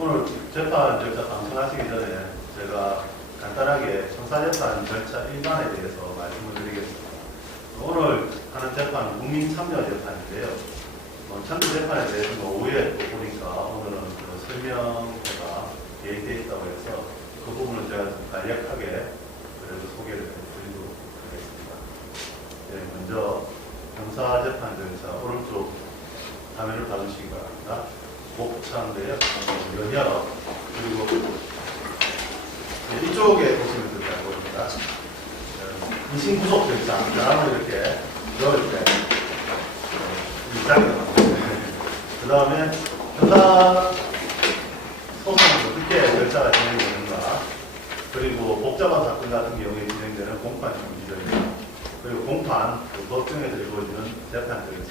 오늘 재판 절차 방송하시기 전에 제가 간단하게 형사재판 절차 일반에 대해서 말씀을 드리겠습니다. 오늘 하는 재판은 국민참여재판인데요. 참여재판에 대해서는 오후에 또 보니까 오늘은 그 설명회가 계획되어 있다고 해서 그 부분을 제가 좀 간략하게 그래도 소개를 해드리도록 하겠습니다. 네, 먼저 형사재판 절차 오른쪽 화면을 봐주시기 바랍니다. 목차인데요. 연이어 그리고 이쪽에 보시면 될 겁니다. 이신구속 절차 다음을 이렇게 넣을 때 이 장면 그 다음에 형사 소송은 어떻게 절차가 진행되는가, 그리고 복잡한 사건 같은 경우에 진행되는 공판 준비 절차, 그리고 공판 법정에서 이루어지는 재판 절차,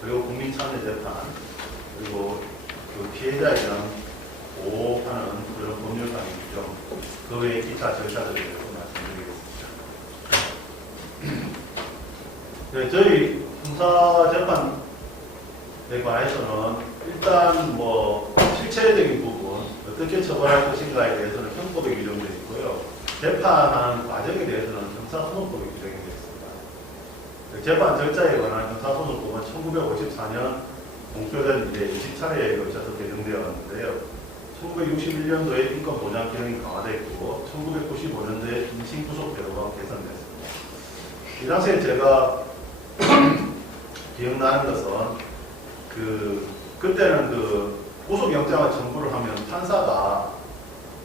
그리고 국민참여재판, 그리고 그 피해자에 대한 보호하는 그런 법률상의 규정, 그 외에 기타 절차들에 대해서 말씀드리겠습니다. 네, 저희 형사재판에 관해서는 일단 뭐 실체적인 부분, 어떻게 처벌할 것인가에 대해서는 형법에 규정되어 있고요. 재판하는 과정에 대해서는 형사소송법에 규정이 되어 있습니다. 재판 절차에 관한 형사소송법은 1954년 공표된 이제 20차례에 걸쳐서 개정되었는데요. 1961년도에 인권보장 기능이 강화되었고 1995년도에 인신구속제도가 개선됐습니다. 이 당시에 제가 기억나는 것은 그때는 그 구속영장을 청구를 하면 판사가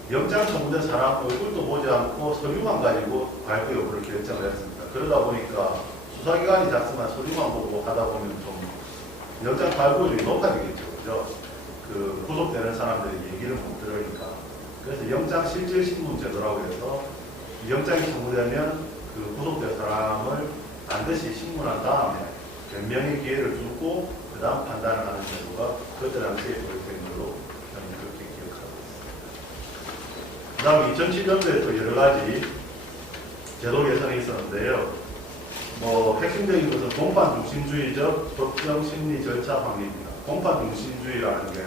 영장 청구된 사람 얼굴도 보지 않고 서류만 가지고 발부 여부를 결정을 했습니다. 그러다 보니까 수사기관이 작성한 서류만 보고 하다 보면 좀 영장 발부율이 높아지겠죠. 그죠? 그 구속되는 사람들이 얘기를 못 들으니까. 그래서 영장 실질 신문 제도라고 해서 영장이 청구되면 그 구속된 사람을 반드시 신문한 다음에 변명의 기회를 주고 그 다음 판단을 하는 제도가 그때 당시에 도입된 걸로 저는 그렇게 기억하고 있습니다. 그 다음 2007년도에 또 여러 가지 제도 개선이 있었는데요. 뭐 핵심적인 것은 공판 중심주의적 법정 심리 절차 확립입니다. 공판 중심주의라는 게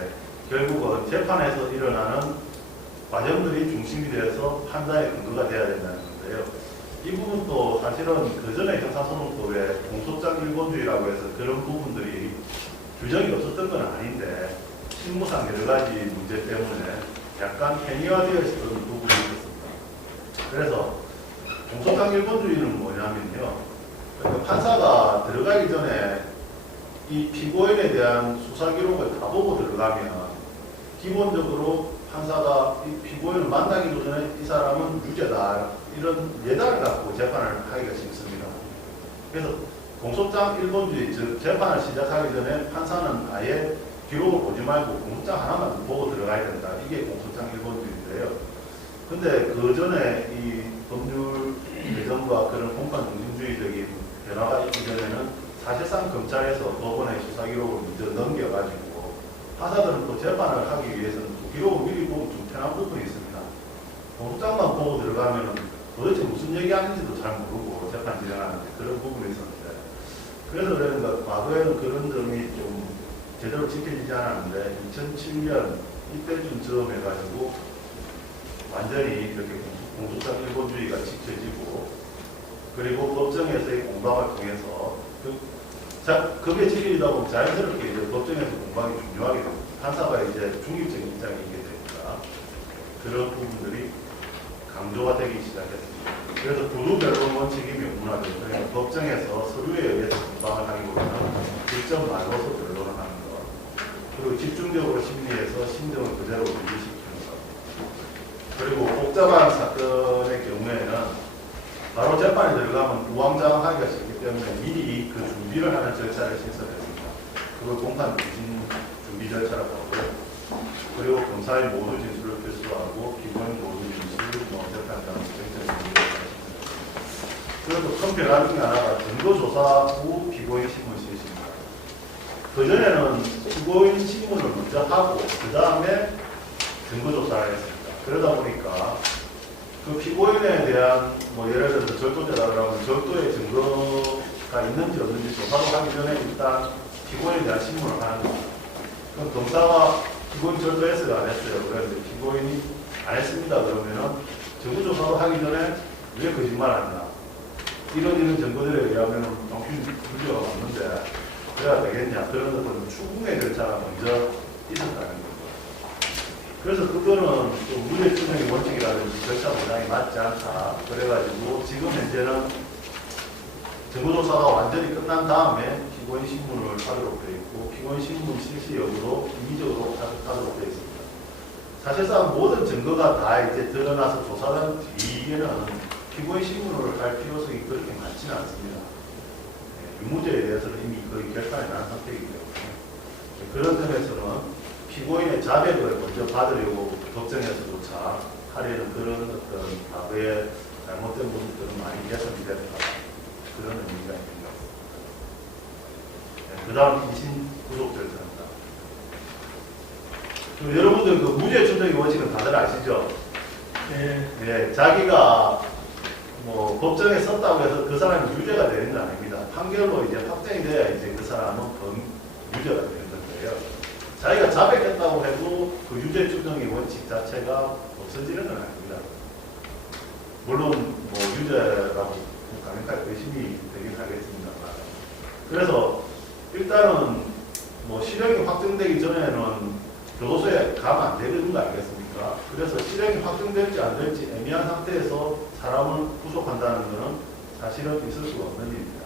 결국은 재판에서 일어나는 과정들이 중심이 되어서 판단의 근거가 되어야 된다는 건데요. 이 부분도 사실은 그 전에 형사소송법에 공소장 일본주의라고 해서 그런 부분들이 규정이 없었던 건 아닌데 실무상 여러 가지 문제 때문에 약간 행위화되어 있었던 부분이 있었습니다. 그래서 공소장 일본주의는 뭐냐면요. 그러니까 판사가 들어가기 전에 이 피고인에 대한 수사 기록을 다 보고 들어가면 기본적으로 판사가 이 피고인을 만나기도 전에 이 사람은 유죄다 이런 예단을 갖고 재판을 하기가 쉽습니다. 그래서 공소장 일본주의, 즉 재판을 시작하기 전에 판사는 아예 기록을 보지 말고 공소장 하나만 보고 들어가야 된다. 이게 공소장 일본주의인데요. 근데 그 전에 이 법률 개정과 그런 공판 중심주의적인 변화가 있기 전에는 사실상 검찰에서 법원의 수사 기록을 먼저 넘겨가지고 판사들은 또 재판을 하기 위해서는 또 기록을 미리 보면 좀 편한 부분이 있습니다. 공소장만 보고 들어가면 도대체 무슨 얘기하는지도 잘 모르고 재판 진행하는데 그런 부분이 있었는데, 그래서 그런가 과거에는 그런 점이 좀 제대로 지켜지지 않았는데 2007년 이때쯤 해가지고 완전히 이렇게 공소장 일본주의가 지켜지고, 그리고 법정에서의 공방을 통해서 그게 지켜지다 보면 자연스럽게 이제 법정에서 공방이 중요하게 됩니다. 판사가 이제 중립적인 입장이게 되니까 그런 부분들이 강조가 되기 시작했습니다. 그래서 구두 변론 원칙이 명문화되고, 그러니까 법정에서 서류에 의해서 공방을 하기보다는 직접 말로서 변론을 하는 것, 그리고 집중적으로 심리해서 심정을 그대로 유지시키는 것, 그리고 복잡한 사건의 경우에는 바로 재판에 들어가면 우왕좌왕하기가 쉽기 때문에 미리 그 준비를 하는 절차를 신설했습니다. 그걸 공판 준비 절차라고 하고요. 그리고 검사의 모든 진술을 필수하고 피고인 모든 진술, 재판장 정책 그리고 큰 변화 중에 하나가 증거조사 후 피고인 신문 실시입니다. 그전에는 피고인 신문을 먼저 하고 그 다음에 증거조사를 했습니다. 그러다 보니까 그 피고인에 대한 뭐 예를 들어서 절도죄다 그러면 절도의 증거가 있는지 없는지 조사를 하기 전에 일단 피고인에 대한 신문을 하는 겁니다. 그럼 검사와 피고인 절도했어요, 안 했어요? 그런데 피고인이 안 했습니다. 그러면은 정부조사도 하기 전에 왜 거짓말 한다? 이런 정보들에 의하면 정신 문제가 없는데 그래야 되겠냐? 그런 어떤 추궁의 절차가 먼저 있었다는 거죠. 그래서 그거는 또 무죄 추정의 원칙이라든지 절차 보장이 맞지 않다. 그래가지고 지금 현재는 정보조사가 완전히 끝난 다음에 피고인 신문을 하도록 되어 있고 피고인 신문 실시 여부로 임의적으로 하도록 되어 있습니다. 사실상 모든 증거가 다 이제 드러나서 조사된 뒤에는 피고인 신문을 할 필요성이 그렇게 많지는 않습니다. 유무죄에 대해서는 이미 거의 결단이 난 상태이기 때문에 그런 점에서는 피고인의 자백을 먼저 받으려고 걱정해서조차 하려는 그런 어떤 과거의 잘못된 부분들은 많이 개선이 됐다. 그런 의미가 있는 것 같습니다. 그 다음 인신 구속 절차입니다. 여러분들 그 무죄 추정의 원칙은 다들 아시죠? 네. 자기가 뭐 법정에 섰다고 해서 그 사람이 유죄가 되는 건 아닙니다. 판결로 이제 확정이 돼야 이제 그 사람은 유죄가 되는 건데요. 자기가 자백했다고 해도 그 유죄 추정의 원칙 자체가 없어지는 건 아닙니다. 물론 뭐 유죄라고 강력하게 의심이 되긴 하겠습니다만. 그래서 일단은 뭐 실형이 확정되기 전에는 교도소에 가면 안 되는 거 아니겠습니까? 그래서 실형이 확정될지 안 될지 애매한 상태에서 사람을 구속한다는 것은 사실은 있을 수가 없는 일입니다.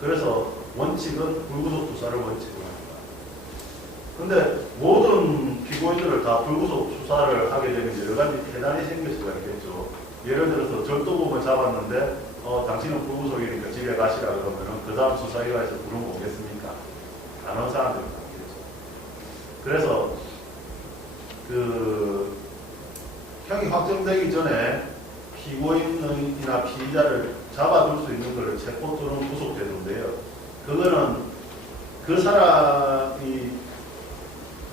그래서 원칙은 불구속 수사를 원칙으로 합니다. 그런데 모든 피고인들을 다 불구속 수사를 하게 되면 여러 가지 해단이 생길 수가 있겠죠. 예를 들어서 절도범을 잡았는데 당신은 불구속이니까 집에 가시라 그러면 그 다음 수사기관에서 부르면 오겠습니까? 안 온 사람들은 아니겠죠. 그래서 그 형이 확정되기 전에 피고인이나 피의자를 잡아둘 수 있는 것을 체포 또는 구속제도인데요. 그거는 그 사람이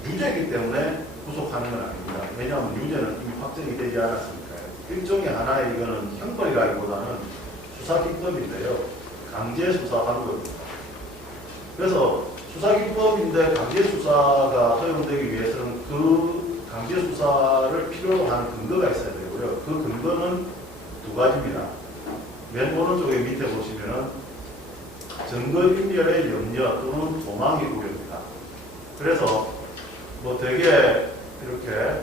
유죄이기 때문에 구속하는 건 아닙니다. 왜냐하면 유죄는 이미 확정이 되지 않았으니까요. 일종의 하나의 이거는 형벌이라기보다는 수사기법인데요. 강제수사하는 겁니다. 그래서 수사기법인데 강제수사가 허용되기 위해서는 그 강제수사를 필요로 하는 근거가 있어야 되고요. 그 근거는 두 가지입니다. 맨 오른쪽에 밑에 보시면은 증거인멸의 염려 또는 도망이 우려입니다. 그래서 뭐 되게 이렇게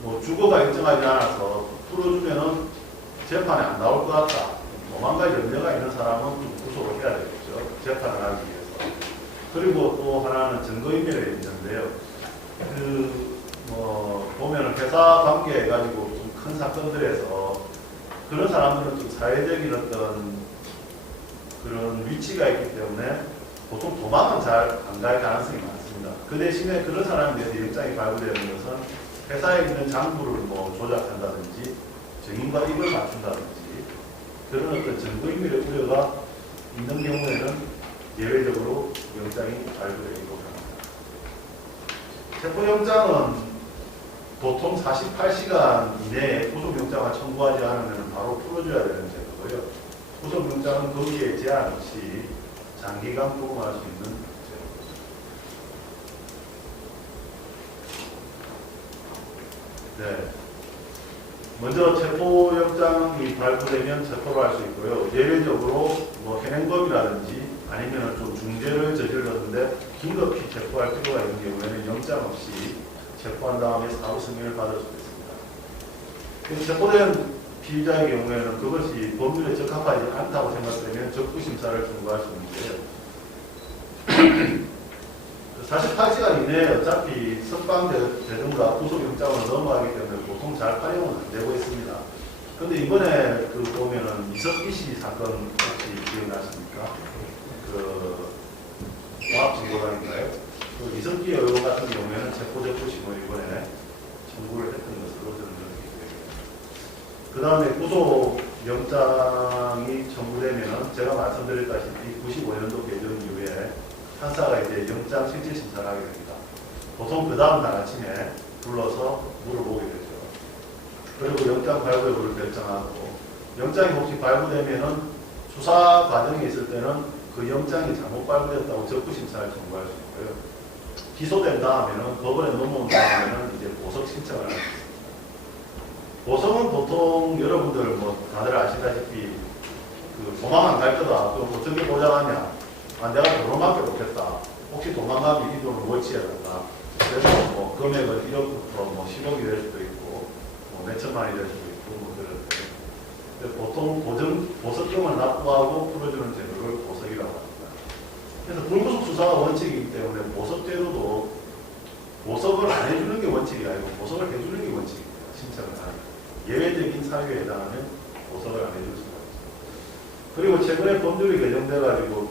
뭐 주거가 일정하지 않아서 풀어주면은 재판에 안 나올 것 같다. 도망갈 염려가 있는 사람은 좀 구속을 해야 되겠죠. 재판을 하기 위해서. 그리고 또 하나는 증거인멸의 염려인데요. 보면은 회사 관계해 가지고 좀 큰 사건들에서 그런 사람들은 좀 사회적인 어떤 그런 위치가 있기 때문에 보통 도망은 잘 안 갈 가능성이 많습니다. 그 대신에 그런 사람에 대해서 영장이 발부되는 것은 회사에 있는 장부를 뭐 조작한다든지 증인과 입을 맞춘다든지 그런 어떤 증거인멸의 우려가 있는 경우에는 예외적으로 영장이 발부되기도 합니다. 체포영장은 보통 48시간 이내에 구속영장을 청구하지 않으면 바로 풀어줘야 되는 제도고요. 구속영장은 거기에 제한 없이 장기간 복용할 수 있는 제도입니다. 네. 먼저 체포영장이 발부되면 체포를 할 수 있고요. 예외적으로 뭐 현행범이라든지 아니면 좀 중죄를 저질렀는데 긴급히 체포할 필요가 있는 경우에는 영장 없이 체포한 다음에 사후 승인을 받을 수 있습니다. 체포된 피의자의 경우에는 그것이 법률에 적합하지 않다고 생각되면 적부심사를 청구할 수 있는데요. 48시간 이내에 어차피 석방되든가 구속영장으로 넘어가기 때문에 보통 잘 활용은 안 되고 있습니다. 근데 이번에 그 보면은 이석기 씨 사건 혹시 기억나십니까? 그 종합증거관인가요? 그 이석기 의원 같은 경우에는 체포적부심을 이번에 청구를 했던 것으로 저는 그 다음에 구속영장이 청구되면 제가 말씀드렸다시피 95년도 개정 이후에 판사가 이제 영장 실질 심사를 하게 됩니다. 보통 그 다음날 아침에 불러서 물어보게 되죠. 그리고 영장 발부 여부를 결정하고 영장이 혹시 발부되면은 수사 과정에 있을 때는 그 영장이 잘못 발부됐다고 적부심사를 청구할 수 있고요. 기소된 다음에는 법원에 넘어온 다음에는 이제 보석 신청을 하는 거습니다. 보석은 보통 여러분들 뭐 다들 아시다시피 그 도망 안 갈 거다. 또 어떻게 보장하냐? 아, 내가 도망밖에 없겠다. 혹시 도망가면 이 돈을 워치해야 된다. 그래서 뭐 금액은 1억부터 뭐 10억이 될 수도 있고 뭐 몇천만이 될 수도 있고 뭐 그런데 보통 보석금을 납부하고 풀어주는 제도를 보석이라고 합니다. 그래서 불구속 수사가 원칙이기 때문에 보석제도도 보석을 안 해주는 게 원칙이 아니고 보석을 해주는 게 원칙입니다. 신청을 하는 예외적인 사유에 해당하면 보석을 안 해줄 수가 있죠. 그리고 최근에 법률이 개정돼가지고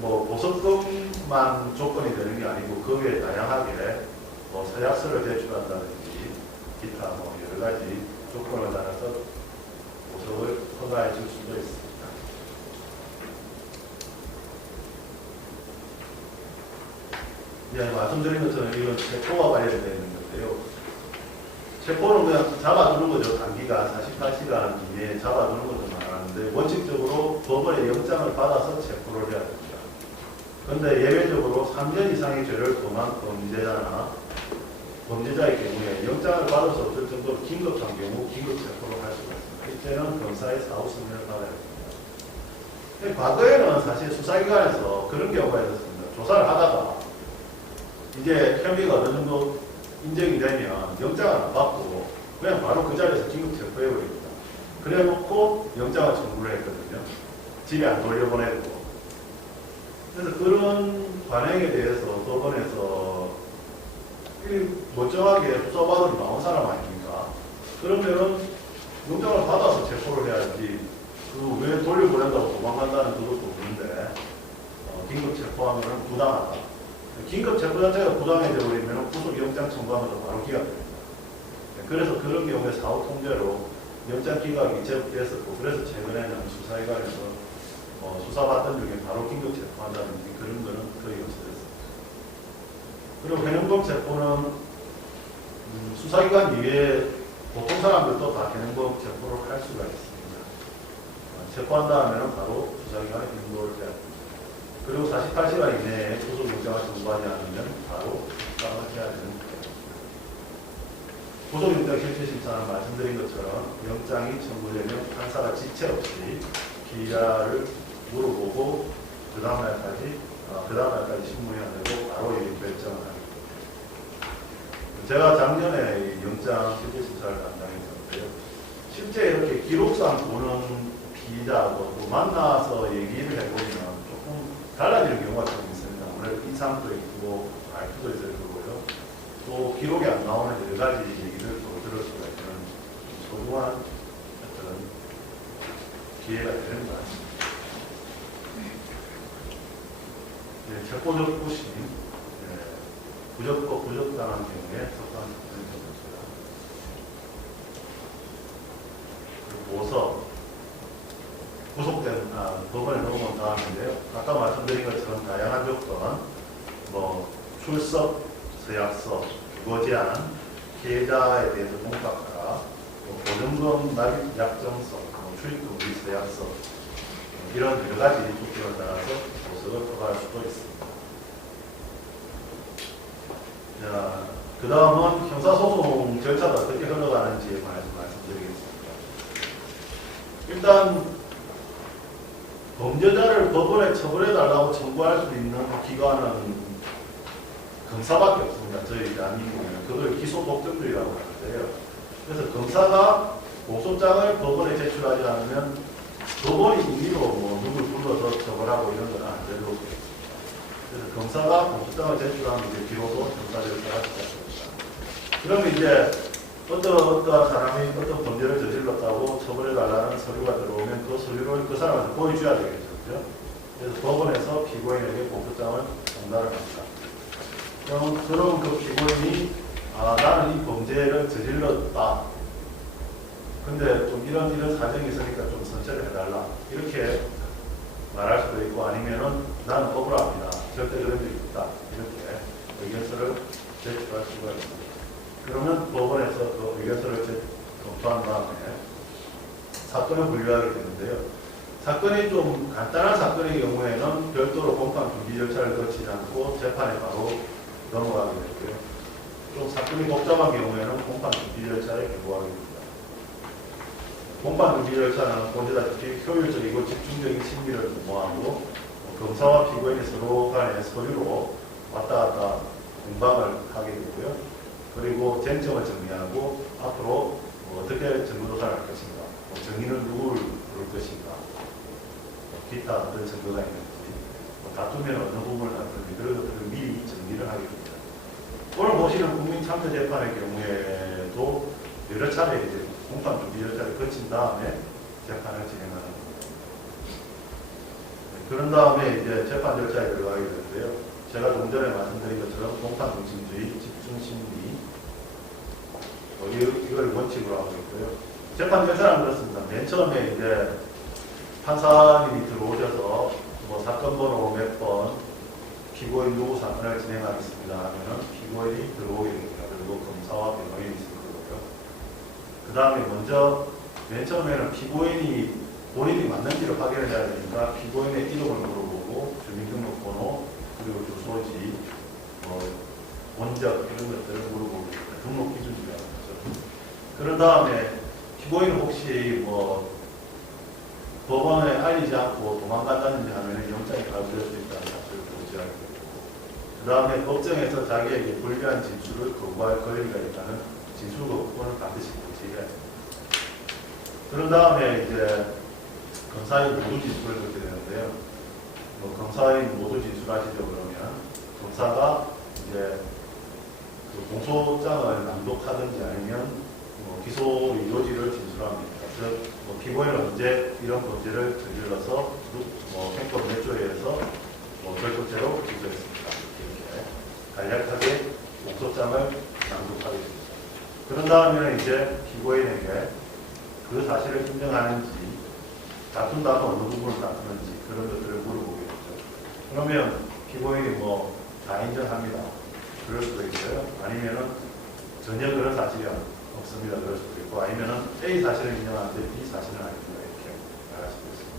뭐 보석금만 조건이 되는 게 아니고 그 외에 다양하게 뭐 서약서를 제출한다든지 기타 뭐 여러 가지 조건을 따라서 보석을 허가해 줄 수도 있습니다. 예, 말씀드린 것처럼 이건 체포와 관련되어 있는 건데요. 체포는 그냥 잡아두는 거죠. 단기간 48시간 이내에 잡아두는 것도 말하는데 원칙적으로 법원의 영장을 받아서 체포를 해야 됩니다. 그런데 예외적으로 3년 이상의 죄를 범한 범죄자의 경우에 영장을 받아서 어쩔 정도로 긴급한 경우 긴급 체포를 할 수가 있습니다. 이때는 검사의 사후 승인을 받아야 됩니다. 과거에는 사실 수사기관에서 그런 경우가 있었습니다. 조사를 하다가 이제 혐의가 어느 정도 인정이 되면 영장을 안 받고 그냥 바로 그 자리에서 긴급 체포해버립니다. 그래 놓고 영장을 청구를 했거든요. 집에 안 돌려보내고. 그래서 그런 관행에 대해서 법원에서 멀쩡하게 수사받으러 나온 사람 아닙니까? 그러면은 영장을 받아서 체포를 해야지 그 왜 돌려보낸다고 도망간다는 그것도 없는데 긴급 체포하면 부당하다. 긴급 체포 자체가 부당해져 버리면 구속영장 청구하면서 바로 기각됩니다. 그래서 그런 경우에 사후 통제로 영장 기각이 제기됐었고 그래서 최근에는 수사기관에서 수사받던 중에 바로 긴급 체포한다든지 그런 거는 거의 없어졌습니다. 그리고 현행범 체포는 수사기관 이외에 보통 사람들도 다 현행범 체포를 할 수가 있습니다. 체포한 다음에는 바로 수사기관에 인도를 해야 됩니다. 그리고 48시간 이내에 구속영장을 청구하지 않으면 바로 수사를 해야 되는 거예요. 구속영장 실질심사는 말씀드린 것처럼 영장이 청구되면 판사가 지체 없이 피의자를 물어보고 그 다음날까지 신문이 안 되고 바로 이 결정을 합니다. 제가 작년에 영장 실질심사를 담당했었는데요. 실제 이렇게 기록상 보는 피의자하고 또 만나서 얘기를 해보면 조금 달라지는 경우가 좀 있습니다. 아무래도 인상도 있고 말투도 있을 거고요. 또 기록에 안 나오는 여러 가지 얘기를 또 들을 수가 있는 소중한 어떤 기회가 되는 것 같습니다. 네, 체포적 부심, 부적고 부적당한 경우에 석방 정도입니다. 보석, 구속된 법원에 넘어온 다음인데요. 아까 말씀드린 것처럼 다양한 조건, 출석, 서약서, 주거 제한, 피해자에 대해서 공탁하라, 보증금 납입 약정서, 출입금지 서약서 이런 여러 가지 조건을 따라서 보석을 허가할 수도 있습니다. 자, 그 다음은 형사소송 절차가 어떻게 흘러가는지에 관해서 말씀드리겠습니다. 일단 범죄자를 법원에 처벌해달라고 청구할 수 있는 기관은 검사밖에 없습니다. 저희 대한민국에는 그걸 기소독점주의라고 하는데요. 그래서 검사가 고소장을 법원에 제출하지 않으면 법원이 임의로 누굴 불러서 처벌하고 이런 건 안 되도록 되어 있습니다. 그래서 검사가 고소장을 제출하면 이제 비로소 형사 절차가 시작됩니다. 그러면 이제 어떤 사람이 어떤 범죄를 저질렀다고 처벌해달라는 서류가 들어오면 그 서류를 그 사람한테 보여줘야 되겠죠. 그죠? 그래서 법원에서 피고인에게 고소장을 전달을 합니다. 그럼 그 피고인이 나는 이 범죄를 저질렀다. 근데 좀 이런 사정이 있으니까 좀 선처를 해달라. 이렇게 말할 수도 있고 아니면은 나는 억울합니다. 절대 그런 적이 없다. 이렇게 의견서를 제출할 수가 있습니다. 그러면 법원에서 그 의견서를 검토한 다음에 사건을 분류하게 되는데요. 사건이 좀 간단한 사건의 경우에는 별도로 공판 준비 절차를 거치지 않고 재판에 바로 넘어가게 되고요. 좀 사건이 복잡한 경우에는 공판 준비 절차를 경고하게 됩니다. 공판 준비 절차는 보시다시피 효율적이고 집중적인 심리를 도모하고 검사와 피고인이 서로 간의 서류로 왔다 갔다 공방을 하게 되고요. 그리고 쟁점을 정리하고 앞으로 어떻게 증거조사를 할 것인가, 정의는 누구를 부를 것인가, 기타 어떤 증거가 있는지, 다투면 어느 부분을 다투는지 그런 것들을 미리 정리를 하게 됩니다. 오늘 보시는 국민참여재판의 경우에도 여러 차례 이제 공판 준비 절차를 거친 다음에 재판을 진행하는 겁니다. 그런 다음에 이제 재판 절차에 들어가게 되는데요. 제가 좀 전에 말씀드린 것처럼 공판 중심주의, 집중 심리, 이걸 원칙으로 하고 있고요. 재판 절차는 그렇습니다. 맨 처음에 이제 판사님이 들어오셔서 뭐 사건 번호 몇 번, 피고인 누구 사건을 진행하겠습니다 하면은 피고인이 들어오게 됩니다. 그리고 검사와 변호인이 있을 거고요. 그 다음에 먼저 맨 처음에는 피고인이 본인이 맞는지를 확인해야 되니까 피고인의 이름을 물어보고 주민등록번호 그리고 주소지, 원적 이런 것들을 물어보고 등록 기준이라는 거죠. 그런 다음에 피고인은 혹시 법원에 알리지 않고 도망갔다는지 하면 영장이 발부될 수 있다는 사실을 고지하게 되고, 그 다음에 법정에서 자기에게 불리한 진술을 거부할 권리가 있다는 진술 거부권을 반드시 고지해야 됩니다. 그런 다음에 이제 검사인 모두 진술을 듣게 되는데요. 검사인 모두 진술하시죠 그러면 검사가 이제 그 공소장을 낭독하든지 아니면 기소 요지를 진술합니다. 즉 피고인은 언제 이런 범죄를 저질러서 행법 몇 조에 의해서 결국죄로 기소했습니다. 이렇게 간략하게 공소장을 낭독하게 됩니다. 그런 다음에는 이제 피고인에게 그 사실을 인정하는지 다툰다면 어느 부분을 다투는지 그런 것들을 물어보게 되죠. 그러면 피고인이 다 인정합니다. 그럴 수도 있어요. 아니면은 전혀 그런 사실이 없습니다. 그럴 수도 있고, 아니면은 A 사실을 인정하는데 B 사실은 아닙니다. 이렇게 말할 수도 있습니다.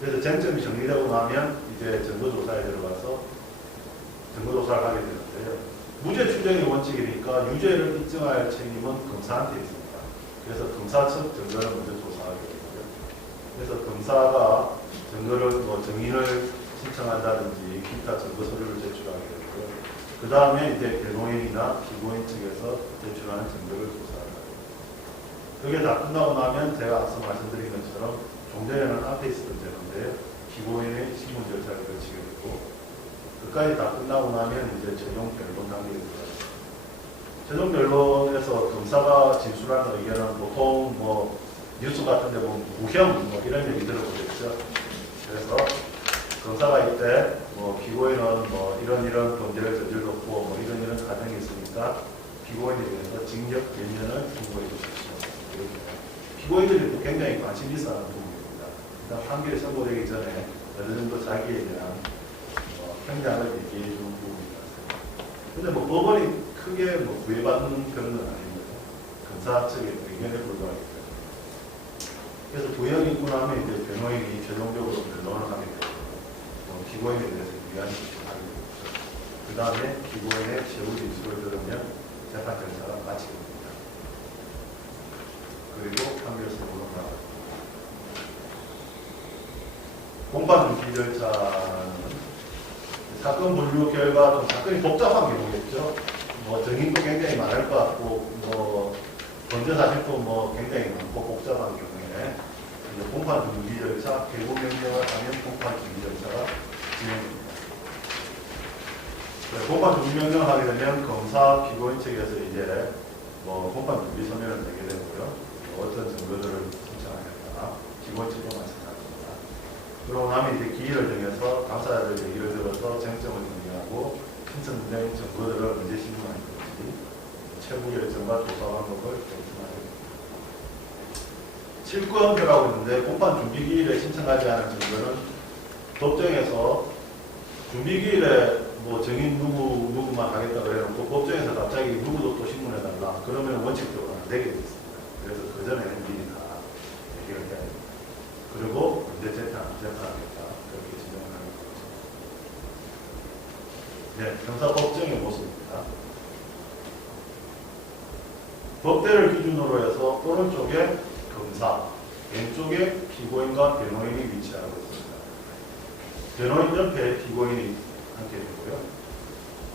그래서 쟁점이 정리되고 나면 이제 증거조사에 들어가서 증거조사를 하게 되는데요. 무죄 추정의 원칙이니까 유죄를 입증할 책임은 검사한테 있습니다. 그래서 검사 측 증거를 먼저 조사하게 되고요. 그래서 검사가 증거를 정인을 신청한다든지 기타 증거 서류를 제출하게 되고요. 그 다음에 이제 변호인이나 피고인 측에서 제출하는 증거를 조사합니다. 그게 다 끝나고 나면 제가 앞서 말씀드린 것처럼 종전에는 앞에 있었던 제도인데 피고인의 신문 절차를 거치게 되고, 그까지 다 끝나고 나면 이제 최종 변론 단계에 들어갑니다. 최종 변론에서 검사가 진술하는 의견은 보통 뉴스 같은 데 보면 구형 이런 얘기 들어보겠죠. 그래서 검사가 이때 피고인은 이런 범죄를 저질렀고 이런 가정이 있으니까 피고인에 대해서 징역 몇 년을 선고해 주십시오. 피고인들이 굉장히 관심 있어 하는 부분입니다. 일단 판결이 선고되기 전에 어느 정도 자기에 대한 평량을 얘기해 주는 부분이라서. 근데 법원이 크게 구애받는 그런 건 아닙니다. 검사 측의 의견에 불과하기 때문에. 그래서 구형이 있고 나면 이제 변호인이 최종적으로 변론을 하게 되고, 피고인에 대해서 위안을 하게 되죠. 그 다음에 피고인의 최후 진술을 들으면 재판 절차가 마치게 됩니다. 그리고 판결 선고로 나갑니다. 공판 준비 절차는 사건 분류 결과 좀 사건이 복잡한 경우겠죠. 증인도 굉장히 많을 것 같고, 범죄 사실도 굉장히 많고 복잡한 경우에 공판 준비 절차, 개고 명령을 하면 공판 준비 절차가 진행됩니다. 공판 준비 명령을 하게 되면 검사, 피고인 측에서 이제 공판 준비 서면을 내게 되고요. 어떤 증거들을 신청하겠다. 피고인 측도 마찬가지입니다. 그러고 나면 이제 기일을 정해서 당사자들 얘기를 들어서 쟁점을 정리하고 신청된 증거들을 언제 신청할 건지 최후 결정과 조사 방법을 결정하게 됩니다. 칠권표라고 있는데 공판 준비기일에 신청하지 않은 증거는 법정에서 준비기일에 증인 누구만 하겠다 그래놓고 법정에서 갑자기 누구도 또 신문해달라 그러면 원칙적으로 안 되게 되어 있습니다. 그래서 그 전에는 미리 다 해결해야 됩니다. 그리고 언제 재판 재판하겠다. 그렇게 지정을 하는 거죠. 네, 형사법정의 모습입니다. 법대를 기준으로 해서 오른쪽에 검사, 왼쪽에 피고인과 변호인이 위치하고 있습니다. 변호인 옆에 피고인이 함께 있고요.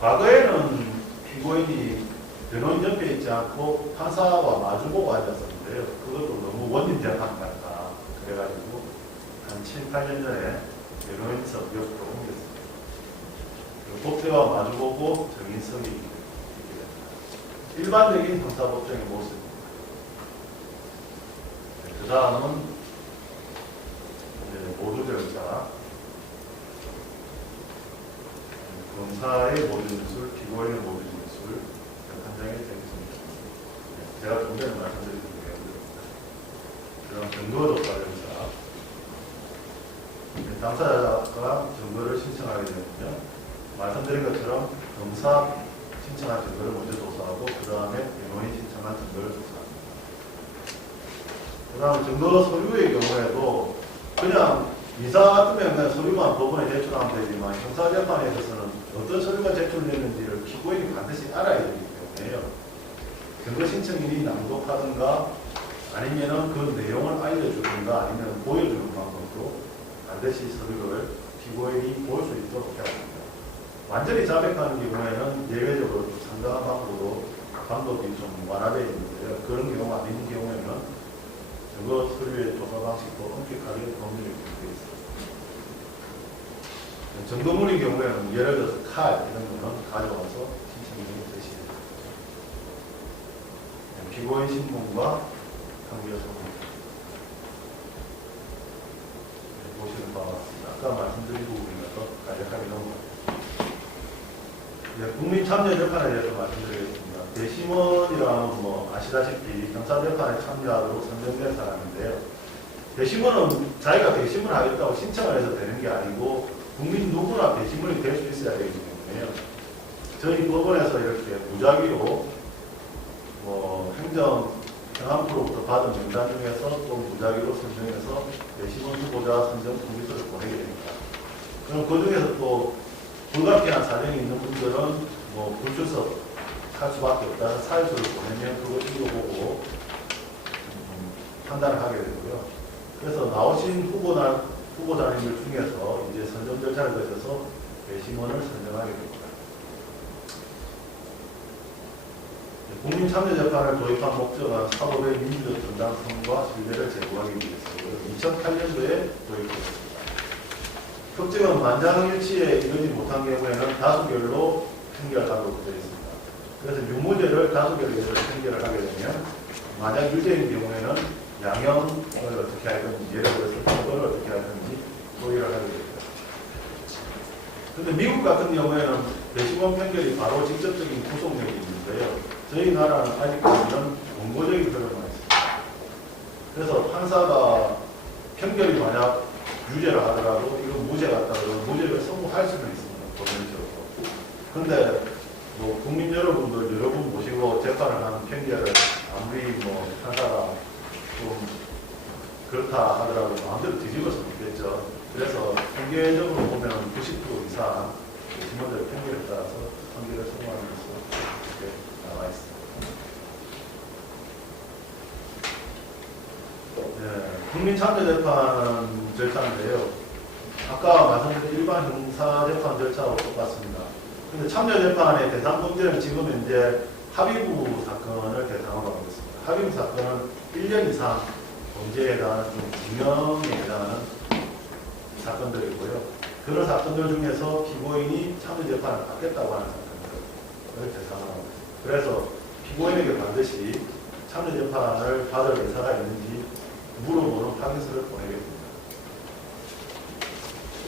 과거에는 피고인이 변호인 옆에 있지 않고 판사와 마주보고 앉았었는데요. 그것도 너무 원님 재판 같다. 그래가지고 한 7, 8년 전에 변호인석 옆으로 옮겼습니다. 법대와 마주보고 정인석이 있게 됩니다. 일반적인 형사법정의 모습입니다. 그 다음은 모두 절차, 검사의 모든 진술, 피고인의 모든 진술, 한 장에 되겠습니다. 제가 좀 전에 말씀드린 내용입니다. 그럼 증거조사 절차, 당사자가 증거를 신청하게 되면요, 말씀드린 것처럼 검사 신청한 증거를 먼저 조사하고 그 다음에 변호인 신청한 증거를 조사합니다. 그 다음 증거 서류의 경우에도 그냥 이사 같으면 그냥 서류만 법원에 제출하면 되지만 형사재판에 있어서는 어떤 서류가 제출됐는지를 피고인이 반드시 알아야 되기 때문에요. 증거 신청인이 낭독하든가 아니면은 그 내용을 알려주든가 아니면 보여주는 방법으로 반드시 서류를 피고인이 볼 수 있도록 해야 합니다. 완전히 자백하는 경우에는 예외적으로 좀 상당한 방법이 좀 완화되어 있는데요. 그런 경우가 아닌 경우에는 증거 서류의 조사 방식도 엄격하게 법률에 되어 있습니다. 증거물의 경우에는 예를 들어서 칼 이런 거는 가져와서 신청인이 제시해야 됩니다. 피고인 신문과 판결 소문 보시는 바와 같습니다. 아까 말씀드린 부분이라서 간략하게 넘어갑니다. 국민참여재판에 대해서 말씀드리겠습니다. 대심원이라는 아시다시피 형사재판에 참여하도록 선정된 사람인데요. 대심원은 자기가 대심을 하겠다고 신청을 해서 되는 게 아니고 국민 누구나 대심원이 될 수 있어야 되기 때문에요. 저희 법원에서 이렇게 무작위로 행정 행안부로부터 받은 명단 중에서 또 무작위로 선정해서 대심원 후보자 선정 통지서를 보내게 됩니다. 그럼 그 중에서 또 불가피한 사정이 있는 분들은 불출석 할 수밖에 없다는 사유서를 보내면 그거 읽어보고 판단을 하게 되고요. 그래서 나오신 후보자님들 중에서 이제 선정 절차를 거쳐서 배심원을 선정하게 됩니다. 국민참여재판을 도입한 목적은 사법의 민주적 정당성과 신뢰를 제고하기 위해서 2008년도에 도입되었습니다. 특징은 만장일치에 이르지 못한 경우에는 다수결로 판결하도록 되어 있습니다. 그래서 유무죄를 다수결로 판결을 하게 되면 만약 유죄인 경우에는 양형을 어떻게 하든지 예를 들어서 처벌을 어떻게 하든지 도의를 하게 됩니다. 그런데 미국 같은 경우에는 배심원 판결이 바로 직접적인 구속력이 있는데요. 저희 나라는 아직까지는 원고적인 흐름만 있습니다. 그래서 판사가 판결이 만약 유죄를 하더라도 이건 무죄 같다고 무죄를 선고할 수는 있습니다. 법률적으로. 그런데 국민 여러분들 여러분 모시고 재판을 하는 판결을 아무리 판사가 좀 그렇다 하더라도 마음대로 뒤집어서 못겠죠. 그래서 통계적으로 보면 90% 이상 심원들 판결에 따라서 판결을 선고하는 것으로 이렇게 나와 있습니다. 네, 국민참여재판 절차인데요. 아까 말씀드린 일반 형사재판 절차와 똑같습니다. 근데 참여재판의 대상 범죄는 지금 현재 합의부 사건을 대상으로 하고 있습니다. 합의부 사건은 1년 이상 범죄에 해당하는 좀 징역에 해당하는 사건들이고요. 그런 사건들 중에서 피고인이 참여재판을 받겠다고 하는 사건들을 대상으로 하고 있습니다. 그래서 피고인에게 반드시 참여재판을 받을 의사가 있는지 물어보는 확인서를 보내게 됩니다.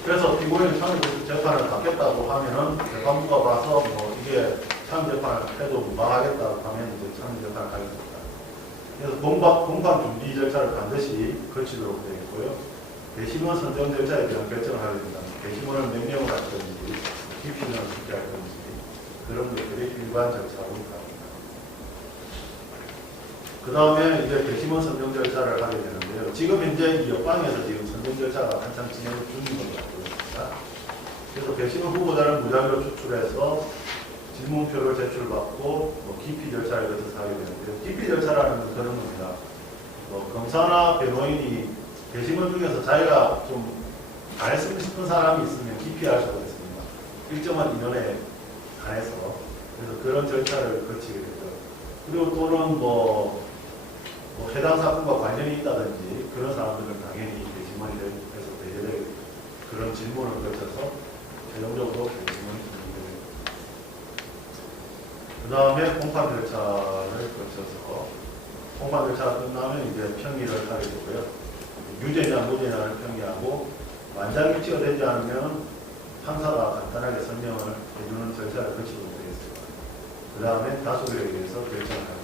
그래서 피고인이 참여재판을 받겠다고 하면은 재판부가 봐서 이게 참여재판을 해도 무방하겠다고 하면 이제 참여재판을 가게 됩니다. 그래서 공판 준비 절차를 반드시 거치도록 되어 있고요. 배심원 선정 절차에 대한 결정을 하게 된다. 배심원을 명령을 할 건지, 기피는 어떻게 할 건지, 그런 것들이 일반 절차로 갑니다. 그 다음에 이제 배심원 선정 절차를 하게 되는데요. 지금 현재 이 옆방에서 지금 질문 절차가 한창 진행 중인 걸로 알고 있습니다. 그래서 배심원 후보자를 무작위로 추출해서 질문표를 제출받고 기피 절차를 거쳐서 하게 되는데요. 기피 절차라는 건 그런 겁니다. 검사나 변호인이 배심원 중에서 자기가 좀 안 했으면 싶은 사람이 있으면 기피할 수가 있습니다. 일정한 인원에 한해서. 그래서 그런 절차를 거치게 되죠. 그리고 또는 해당 사건과 관련이 있다든지 그런 사람들은 당연히 배심원이 돼서 배제될 그런 질문을 거쳐서 최종적으로 배심원이 진행됩니다. 그 다음에 공판 절차를 거쳐서 공판 절차가 끝나면 이제 평의를 하게 되고요. 유죄냐 무죄냐를 평의하고 만장일치가 되지 않으면 판사가 간단하게 설명을 해주는 절차를 거치도록 되겠습니다. 그 다음에 다수결에 의해서 결정을 합니다.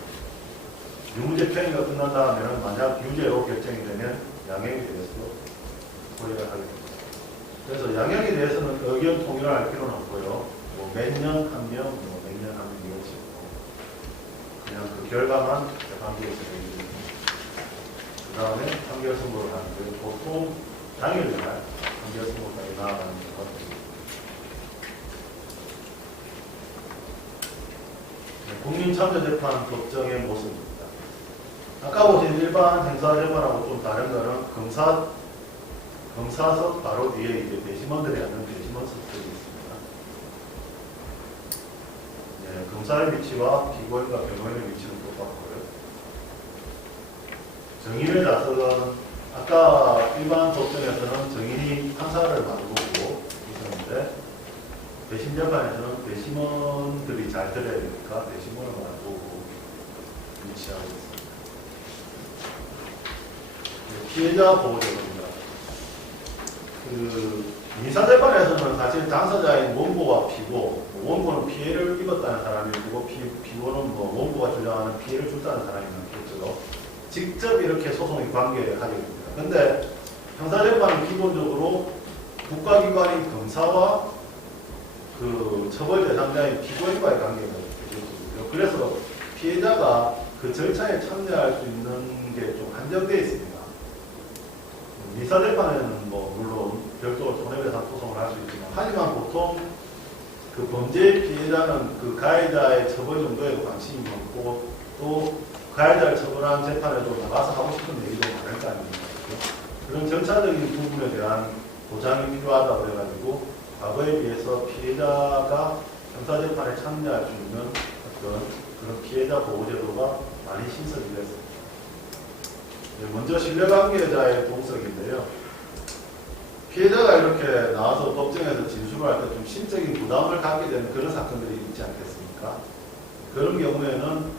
유무죄 평의가 끝난 다음에는 만약 유죄로 결정이 되면 양형에 대해서도 소리를 하게 됩니다. 그래서 양형에 대해서는 의견 통일을 할 필요는 없고요. 몇 년 한 명, 몇 년 한 명 이것이 없고 그냥 그 결과만 재판부에서 내립니다. 그 다음에 판결 선고를 하는데 보통 당일날 판결 선고까지 나아가는 경우가 됩니다. 국민참여재판 법정의 모습입니다. 아까 보신 일반 행사재판하고 좀 다른 거는 검사석 바로 뒤에 이제 배심원들이 앉는 배심원석들이 있습니다. 네, 검사의 위치와 피고인과 변호인의 위치는 똑같고요. 정인의 좌석은 아까 일반 법정에서는 정인이 판사를 마주보고 있었는데 배심재판에서는 배심원들이 잘 들어야 되니까 배심원을 마주보고 위치하고 있습니다. 네, 피해자 보호제도입니다. 민사재판에서는 사실 당사자인 원고와 피고, 원고는 피해를 입었다는 사람이고 피고는 원고가 주장하는 피해를 줬다는 사람이 많겠죠. 직접 이렇게 소송이 관계를 하게 됩니다. 근데 형사재판은 기본적으로 국가기관인 검사와 그 처벌 대상자인 피고인과의 관계가 되겠습니다. 그래서 피해자가 그 절차에 참여할 수 있는 게 좀 한정되어 있습니다. 민사재판에는 물론 별도로 손해배상 소송을 할 수 있지만, 하지만 보통 그 범죄의 피해자는 그 가해자의 처벌 정도에도 관심이 많고, 또 가해자를 처벌한 재판에도 나가서 하고 싶은 얘기도 많을 거 아닙니까? 그런 절차적인 부분에 대한 보장이 필요하다고 해가지고, 과거에 비해서 피해자가 형사재판에 참여할 수 있는 어떤 그런 피해자 보호제도가 많이 신설이 됐습니다. 먼저 신뢰관계자의 동석인데요. 피해자가 이렇게 나와서 법정에서 진술을 할 때 좀 심적인 부담을 갖게 되는 그런 사건들이 있지 않겠습니까? 그런 경우에는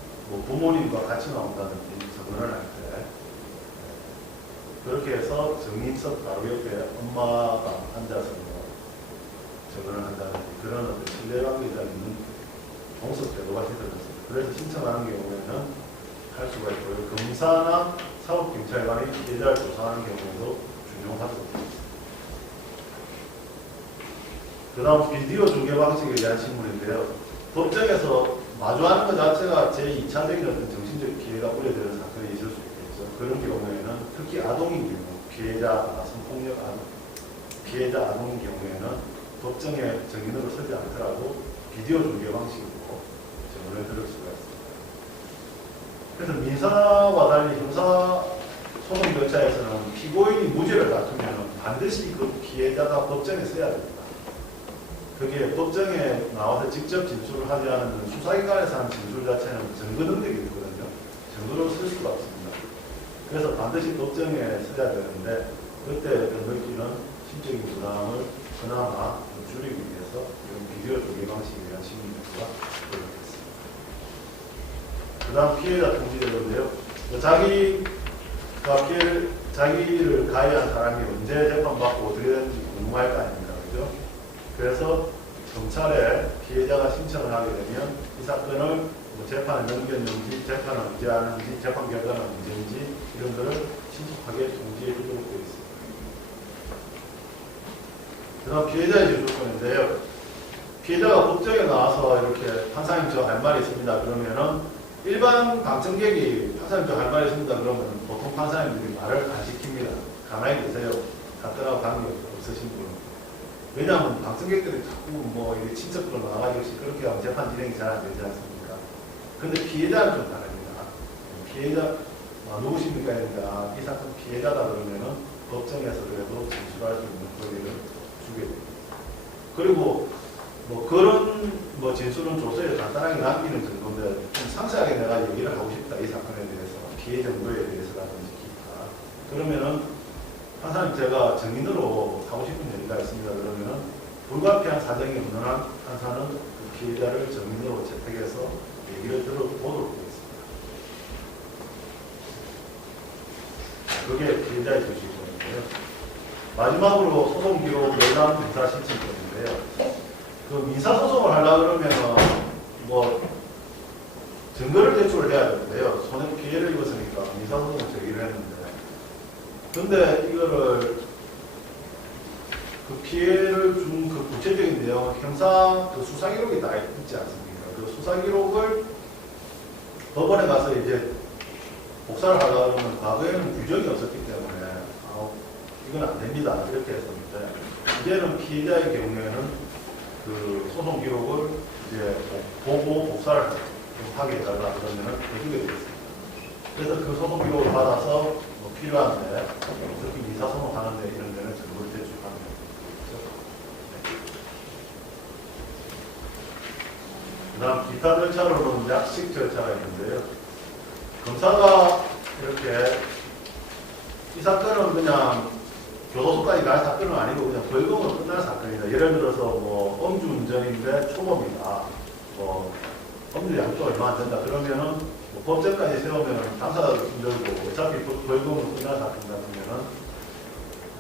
부모님과 같이 나온다든지 증언을 할 때 그렇게 해서 증인석 바로 옆에 엄마가 앉아서 증언을 한다든지 그런 어떤 신뢰관계자 있는 동석 제도가 시설됐습니다. 그래서 신청하는 경우에는 할 수가 있고요. 검사나 사법경찰관이 피해자를 조사하는 경우에도 준용하도록 되어 있습니다. 그 다음 비디오 중계 방식에 대한 질문인데요. 법정에서 마주하는 것 자체가 제2차적인 어떤 정신적 피해가 우려되는 사건이 있을 수 있겠죠. 그런 경우에는 특히 아동인 경우, 피해자, 성폭력 아동, 피해자 아동인 경우에는 법정에 증인으로 서지 않더라도 비디오 중계 방식으로 증언을 들을 수가 있습니다. 그래서 민사와 달리 형사 소송 절차에서는 피고인이 무죄를 다투면 반드시 그 피해자가 법정에 서야 됩니다. 그게 법정에 나와서 직접 진술을 하지 않으면 수사기관에서 한 진술 자체는 증거 능력이 있거든요. 증거로 쓸 수가 없습니다. 그래서 반드시 법정에 서야 되는데 그때 변호인은 심적인 부담을 그나마 줄이기 위해서 이런 비디오 조개 방식에 대한 심리 요구가 노력했습니다. 그 다음 피해자 통지제도인데요. 자기를 가해한 사람이 언제 재판받고 어떻게 되는지 궁금할 거 아닙니까? 그죠? 그래서 검찰에 피해자가 신청을 하게 되면 이 사건을 재판에 넘겼는지, 재판을 언제 하는지, 재판 결과는 언제인지 이런 것을 신속하게 통지해 주도록 되어 있습니다. 그 다음 피해자의 지주권인데요. 피해자가 법정에 나와서 이렇게 판사님 저 할 말이 있습니다. 그러면은 일반 방청객이 판사님 저 할 말이 있습니다. 그러면 보통 판사님들이 말을 안 시킵니다. 가만히 계세요. 사건하고 관계 없으신 분. 왜냐하면 방청객들이 자꾸 뭐 이게 친척으로 나와가지고 그렇게 하면 재판 진행이 잘 안 되지 않습니까? 근데 피해자는 좀 다릅니다. 피해자, 누구십니까? 그러니까 이 사건 피해자다 그러면은 법정에서 그래도 진술할 수 있는 권리를 주게 됩니다. 그리고 뭐 그런 뭐 진술은 조서에 간단하게 남기는 정도인데 좀 상세하게 내가 얘기를 하고 싶다 이 사건에 대해서 피해 정도에 대해서라든지 기타 그러면은 항상 제가 증인으로 하고 싶은 얘기가 있습니다. 그러면은 불가피한 사정이 없는 한 판사는 그 피해자를 증인으로 채택해서 얘기를 들어보도록 하겠습니다. 그게 피해자의 주식권인데요. 마지막으로 소송 기록 열람 등사 신청권인데요. 그 민사소송을 하려고 그러면 뭐 증거를 제출을 해야 되는데요. 손해 피해를 입었으니까 민사소송을 제기를 했는데 근데 이거를 그 피해를 준 그 구체적인 내용은 형사 그 수사기록이 다 있지 않습니까? 그 수사기록을 법원에 가서 이제 복사를 하려고 하면 과거에는 규정이 없었기 때문에 이건 안 됩니다. 이렇게 했었는데 이제는 피해자의 경우에는 그 소송 기록을 이제 보고 복사를 하게 해달라 그러면은 해주게 되겠습니다. 그래서 그 소송 기록을 받아서 뭐 필요한데 특히 민사소송 하는데 이런 데는 증거를 제출하는 거죠. 그다음 기타 절차로는 약식 절차가 있는데요. 검사가 이렇게 이 사건은 그냥 교도소까지 갈 사건은 아니고 그냥 벌금으로 끝날 사건이다. 예를 들어서 뭐 음주운전인데 초범이다. 뭐 음주 양도 얼마 안 된다. 그러면은 뭐 법정까지 세우면 당사자도 힘들고 어차피 벌금으로 끝날 사건 같으면은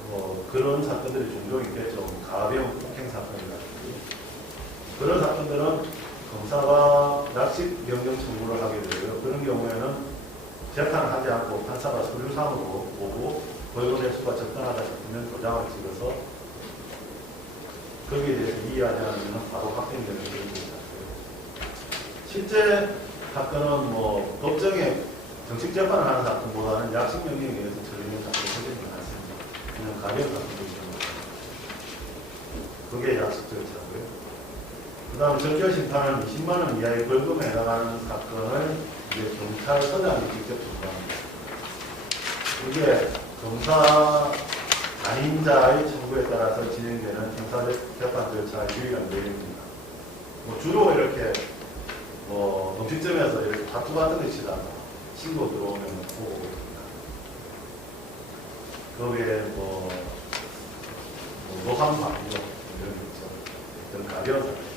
뭐 그런 사건들이 종종 있겠죠. 가벼운 폭행 사건이라든지 그런 사건들은 검사가 약식 명령 청구를 하게 되고요. 그런 경우에는 재판을 하지 않고 판사가 서류상으로 보고 벌금 액수가 적당하다 싶으면 도장을 찍어서 거기에 대해서 이해하지 않으면 바로 확정되는 그런 경우가 있어요. 실제 사건은 뭐 법정에 정식 재판을 하는 사건보다는 약식 명령에 의해서 처리되는 사건이 훨씬 더 많습니다. 그냥 가벼운 사건들이 그게 약식 절차고요. 그 다음 적결 심판은 20만 원 이하의 벌금에 해당하는 사건을 이제 경찰서장이 직접 조사합니다. 이게 검사 단임자의 청구에 따라서 진행되는 형사재판 절차의 유일한 내용입니다. 뭐 주로 이렇게 뭐 음식점에서 이렇게 다투 같은 데 치다가 신고 들어오면 보고 있습니다. 거기에 뭐 노상방조 이런 게 있죠. 그런 가벼운 사건.